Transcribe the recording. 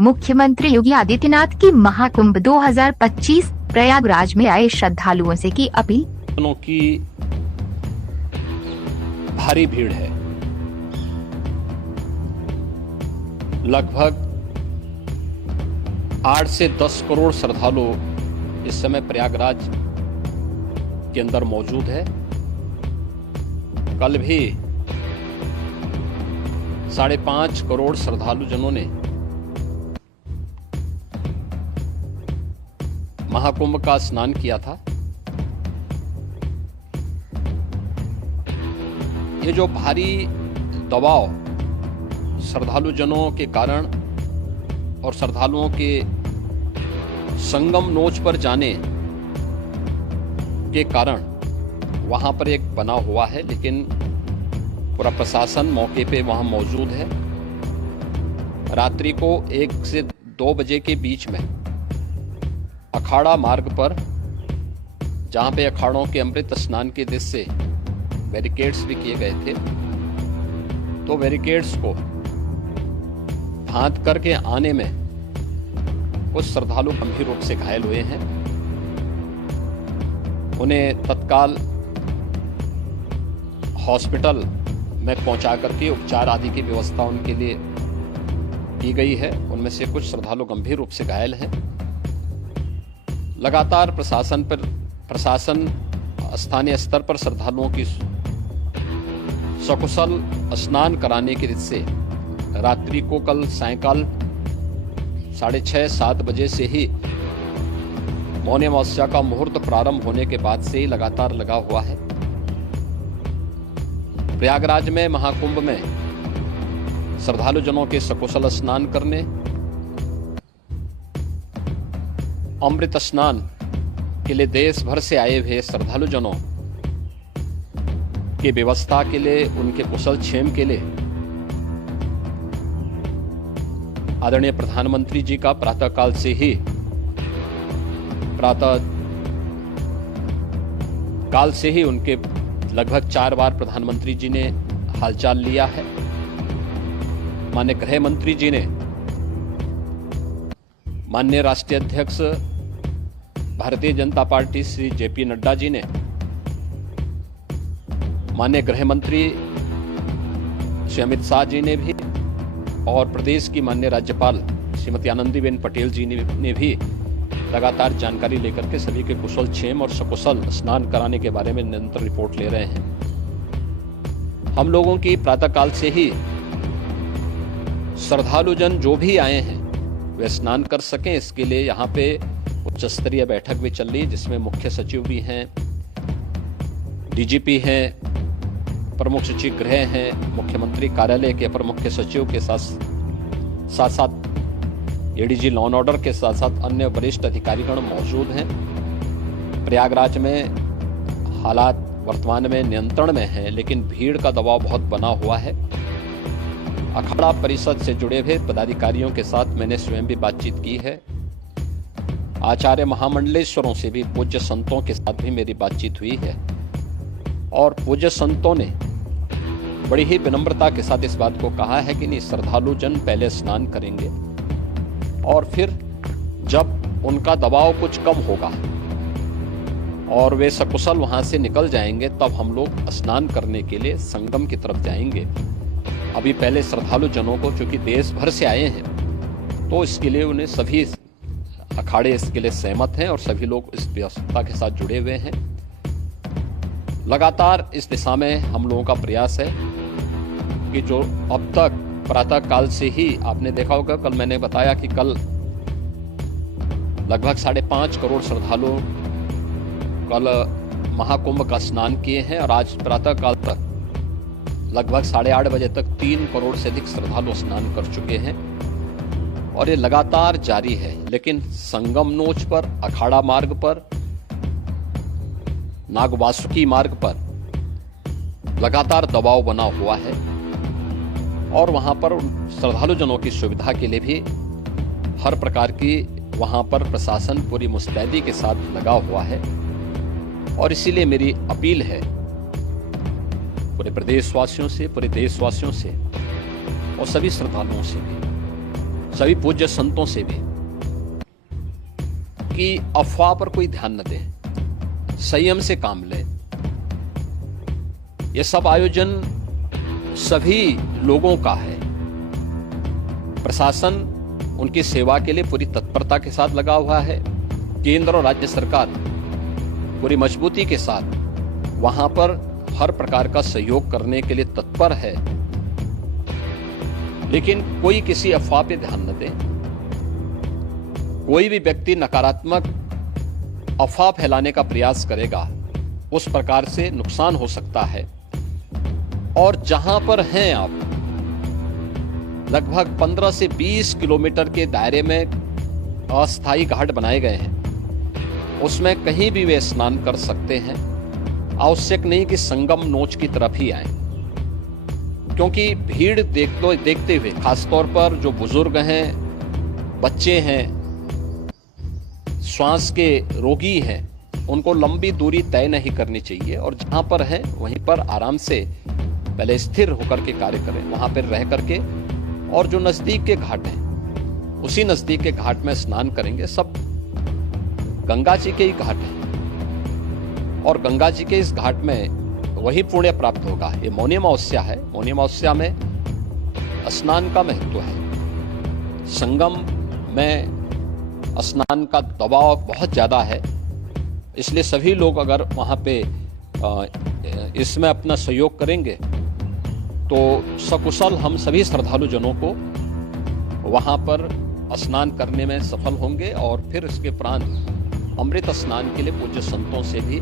मुख्यमंत्री योगी आदित्यनाथ की महाकुंभ 2025 प्रयागराज में आए श्रद्धालुओं से की अपील। की भारी भीड़ है, लगभग 8 से 10 करोड़ श्रद्धालु इस समय प्रयागराज के अंदर मौजूद है। कल भी 5.5 करोड़ श्रद्धालु जनों ने महाकुंभ का स्नान किया था। ये जो भारी दबाव श्रद्धालु जनों के कारण और श्रद्धालुओं के संगम नोच पर जाने के कारण वहां पर एक बना हुआ है, लेकिन पूरा प्रशासन मौके पे वहां मौजूद है। रात्रि को 1 से 2 बजे के बीच में अखाड़ा मार्ग पर, जहां पे अखाड़ों के अमृत स्नान के दृश्य से बैरिकेड्स भी किए गए थे, तो बैरिकेड्स को फांद करके आने में कुछ श्रद्धालु गंभीर रूप से घायल हुए हैं। उन्हें तत्काल हॉस्पिटल में पहुंचा करके उपचार आदि की व्यवस्था उनके लिए की गई है। उनमें से कुछ श्रद्धालु गंभीर रूप से घायल हैं। लगातार प्रशासन स्थानीय स्तर पर श्रद्धालुओं की सकुशल स्नान कराने के दृष्टि से रात्रि को कल सायंकाल 6:30-7 बजे से ही मौनी अमावस्या का मुहूर्त प्रारंभ होने के बाद से ही लगातार लगा हुआ है। प्रयागराज में महाकुंभ में श्रद्धालु जनों के सकुशल स्नान करने, अमृत स्नान के लिए देश भर से आए हुए श्रद्धालु जनों की व्यवस्था के लिए, उनके कुशल क्षेम के लिए आदरणीय प्रधानमंत्री जी का प्रातःकाल से ही उनके लगभग 4 बार प्रधानमंत्री जी ने हालचाल लिया है। माननीय गृह मंत्री जी ने, माननीय राष्ट्रीय अध्यक्ष भारतीय जनता पार्टी श्री जेपी नड्डा जी ने, माननीय गृह मंत्री श्री अमित शाह जी ने भी, और प्रदेश की माननीय राज्यपाल श्रीमती आनंदीबेन पटेल जी ने भी लगातार जानकारी लेकर के सभी के कुशल क्षेम और सकुशल स्नान कराने के बारे में निरंतर रिपोर्ट ले रहे हैं। हम लोगों की प्रातःकाल से ही श्रद्धालु जन जो भी आए हैं वे स्नान कर सकें, इसके लिए यहाँ पे उच्च स्तरीय बैठक भी चल रही है, जिसमें मुख्य सचिव भी हैं, डीजीपी हैं, प्रमुख सचिव गृह हैं, मुख्यमंत्री कार्यालय के अपर मुख्य सचिव के साथ एडीजी लॉ एंड ऑर्डर के साथ साथ अन्य वरिष्ठ अधिकारीगण मौजूद हैं। प्रयागराज में हालात वर्तमान में नियंत्रण में हैं, लेकिन भीड़ का दबाव बहुत बना हुआ है। अखाड़ा परिषद से जुड़े हुए पदाधिकारियों के साथ मैंने स्वयं भी बातचीत की है। आचार्य महामंडलेश्वरों से भी, पूज्य संतों के साथ भी मेरी बातचीत हुई है, और पूज्य संतों ने बड़ी ही विनम्रता के साथ इस बात को कहा है कि नहीं, श्रद्धालु जन पहले स्नान करेंगे और फिर जब उनका दबाव कुछ कम होगा और वे सकुशल वहां से निकल जाएंगे, तब हम लोग स्नान करने के लिए संगम की तरफ जाएंगे। अभी पहले श्रद्धालु जनों को, चूंकि देश भर से आए हैं, तो इसके लिए उन्हें सभी अखाड़े इसके लिए सहमत हैं और सभी लोग इस व्यवस्था के साथ जुड़े हुए हैं। लगातार इस दिशा में हम लोगों का प्रयास है कि जो अब तक प्रातःकाल से ही आपने देखा होगा, कल मैंने बताया कि कल लगभग 5.5 करोड़ श्रद्धालु कल महाकुंभ का स्नान किए हैं, और आज प्रातःकाल तक लगभग 8:30 बजे तक 3 करोड़ से अधिक श्रद्धालु स्नान कर चुके हैं, और ये लगातार जारी है। लेकिन संगम नोच पर, अखाड़ा मार्ग पर, नागवासुकी मार्ग पर लगातार दबाव बना हुआ है, और वहां पर श्रद्धालु जनों की सुविधा के लिए भी हर प्रकार की वहां पर प्रशासन पूरी मुस्तैदी के साथ लगा हुआ है। और इसीलिए मेरी अपील है पूरे प्रदेशवासियों से, पूरे देशवासियों से और सभी श्रद्धालुओं से भी सभी पूज्य संतों से भी कि अफवाह पर कोई ध्यान न दे, संयम से काम ले। ये सब आयोजन सभी लोगों का है। प्रशासन उनकी सेवा के लिए पूरी तत्परता के साथ लगा हुआ है। केंद्र और राज्य सरकार पूरी मजबूती के साथ वहां पर हर प्रकार का सहयोग करने के लिए तत्पर है। लेकिन कोई किसी अफवाह पे ध्यान न दे। कोई भी व्यक्ति नकारात्मक अफवाह फैलाने का प्रयास करेगा, उस प्रकार से नुकसान हो सकता है। और जहां पर हैं आप, लगभग 15 से 20 किलोमीटर के दायरे में अस्थायी घाट बनाए गए हैं। उसमें कहीं भी वे स्नान कर सकते हैं। आवश्यक नहीं कि संगम नोच की तरफ ही आए, क्योंकि भीड़ देखते हुए, खासतौर पर जो बुजुर्ग हैं, बच्चे हैं, श्वास के रोगी हैं, उनको लंबी दूरी तय नहीं करनी चाहिए। और जहां पर है वहीं पर आराम से पहले स्थिर होकर के कार्य करें, वहां पर रह करके। और जो नजदीक के घाट हैं, उसी नजदीक के घाट में स्नान करेंगे। सब गंगा जी के ही घाट हैं और गंगा जी के इस घाट में वही पुण्य प्राप्त होगा। ये मौनी अमावस्या है। मौनी अमावस्या में स्नान का महत्व है। संगम में स्नान का दबाव बहुत ज्यादा है, इसलिए सभी लोग अगर वहां पे इसमें अपना सहयोग करेंगे तो सकुशल हम सभी श्रद्धालु जनों को वहां पर स्नान करने में सफल होंगे। और फिर इसके उपरांत अमृत स्नान के लिए पूज्य संतों से भी